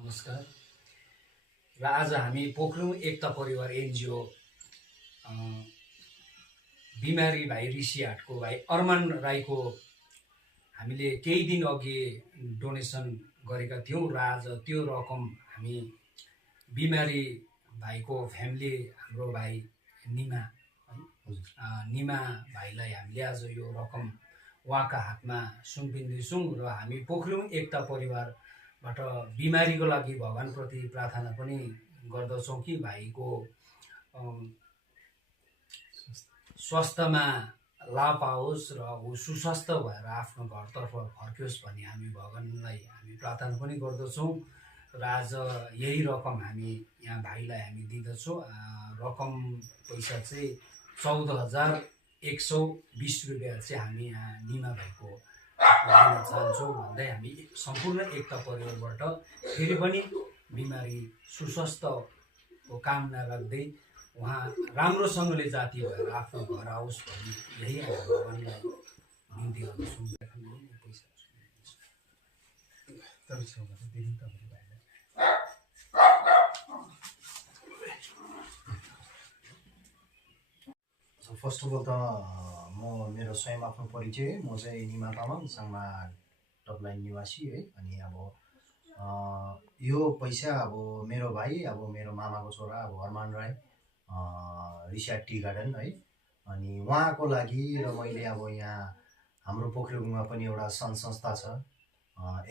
नमस्कार। र आज हामी पोखलुङ एकता परिवार एनजिओ बिमारी भाइ ऋषिहाटको भाइ अरमान राईको हामीले केही दिन अघि डोनेसन गरेका थियौँ र आज त्यो रकम हामी बिमारी भाइको फ्यामिली हाम्रो भाइ निमा निमा भाइलाई हामीले आज यो रकम उहाँका हातमा सुम्पिँदैछौँ र हामी पोखलुङ एकता परिवारबाट बिमारीको लागि भगवानप्रति प्रार्थना पनि गर्दछौँ कि भाइको स्वास्थ्यमा लाभ पाओस् र ऊ सुस्वास्थ्य भएर आफ्नो घरतर्फ फर्कियोस् भन्ने हामी भगवानलाई हामी प्रार्थना पनि गर्दछौँ र आज यही रकम हामी यहाँ भाइलाई हामी दिँदछौँ। रकम पैसा चाहिँ 14,120 रुपियाँ चाहिँ हामी यहाँ निमा भाइको दिन चाहन्छौँ भन्दै हामी सम्पूर्ण एकता परिवारबाट फेरि पनि बिमारी सुस्वास्थ्यको कामना राख्दै उहाँ राम्रोसँगले जाति भएर आफ्नो घर आओस् भन्ने यही हामी भगवानलाई बिन्ती गर्दछौँ। फर्स्ट अफ अल त म मेरो स्वयं आफ्नो परिचय म चाहिँ निमा तामाङ साङमा टपलाइन निवासी है। अनि अब यो पैसा अब मेरो भाइ अब मेरो मामाको छोरा अब अरमान राई ऋषिहाट टी गार्डन है, अनि उहाँको लागि र मैले अब यहाँ हाम्रो पोखलुङमा पनि एउटा सङ्घ संस्था छ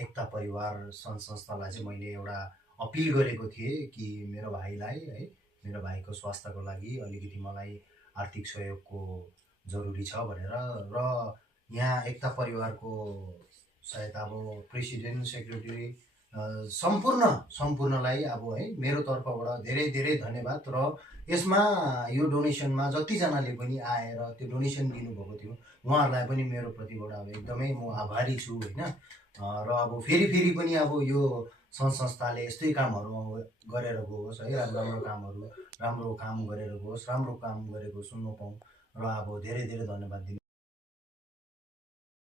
एकता परिवार सङ्घ संस्थालाई चाहिँ मैले एउटा अपिल गरेको थिएँ कि मेरो भाइलाई है, मेरो भाइको स्वास्थ्यको लागि अलिकति मलाई आर्थिक सहयोगको जरुरी छ भनेर। र यहाँ एकता परिवारको सायद अब प्रेसिडेन्ट सेक्रेटरी सम्पूर्णलाई अब है मेरो तर्फबाट धेरै धेरै धन्यवाद। र यसमा यो डोनेसनमा जतिजनाले पनि आएर त्यो डोनेसन दिनुभएको थियो उहाँहरूलाई पनि मेरो प्रतिबाट अब एकदमै म आभारी छु होइन। र अब फेरि पनि अब यो सङ्घ संस्थाले यस्तै कामहरू गरेर गओस् है, राम्रो काम गरेर गओस्, राम्रो काम गरेको सुन्नु पाऊँ र अब धेरै धेरै धन्यवाद दिन